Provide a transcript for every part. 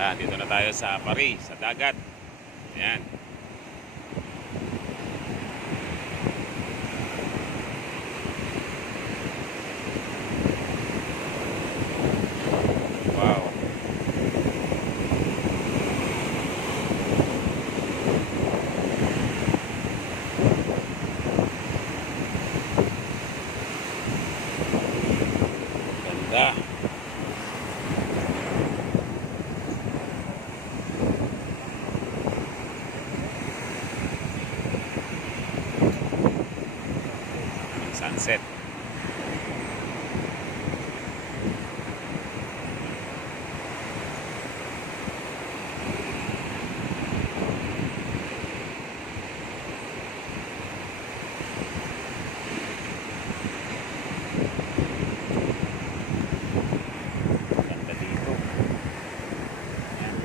Dito na tayo sa Pari, sa dagat. Ayan. Wow. Ganda. Sunset. Ganda dito. Ayan.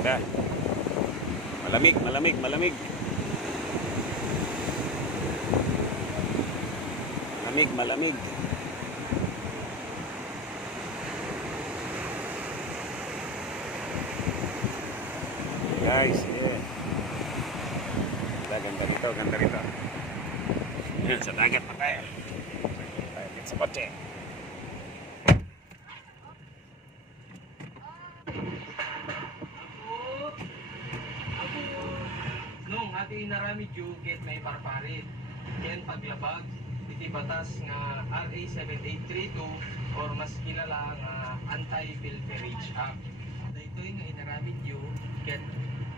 Ganda. Malamig, malamig, malamig. Malamig, malamig. Guys, yeah. Ganda rito, ganda rito. Yan, sa dagat pa tayo. Tayo sa kotse. Nung ati narami get may parparit. Ken paglabag iti batas nga RA 7832 or mas kilala nga Anti-Pilferage Act. Dito nga inarami get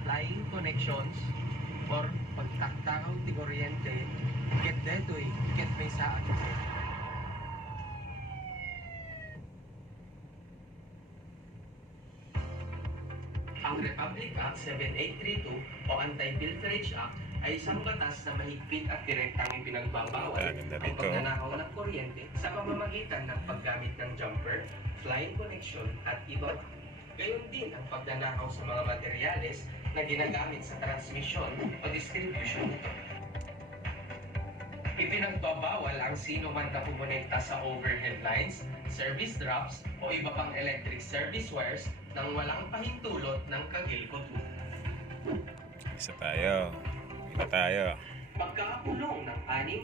flying connections or pagtaktakaw ti kuryente get detoy get may saan. Ang Republic Act 7832 o Anti-Pilferage Act ay isang batas na mahigpit at direktang ipinagbabawal Ganda ang rito. pagnanakaw ng kuryente sa pamamagitan ng paggamit ng jumper, flying connection at iba. Gayon din ang pagnanakaw sa mga materyales na ginagamit sa transmisyon o distribution nito. Ipinagbabawal ang sino man na pumonekta sa overhead lines, service drops o iba pang electric service wires nang walang pahintulot ng kagilkot-o. Isa tayo. Iba tayo. Pagkakakulong ng 6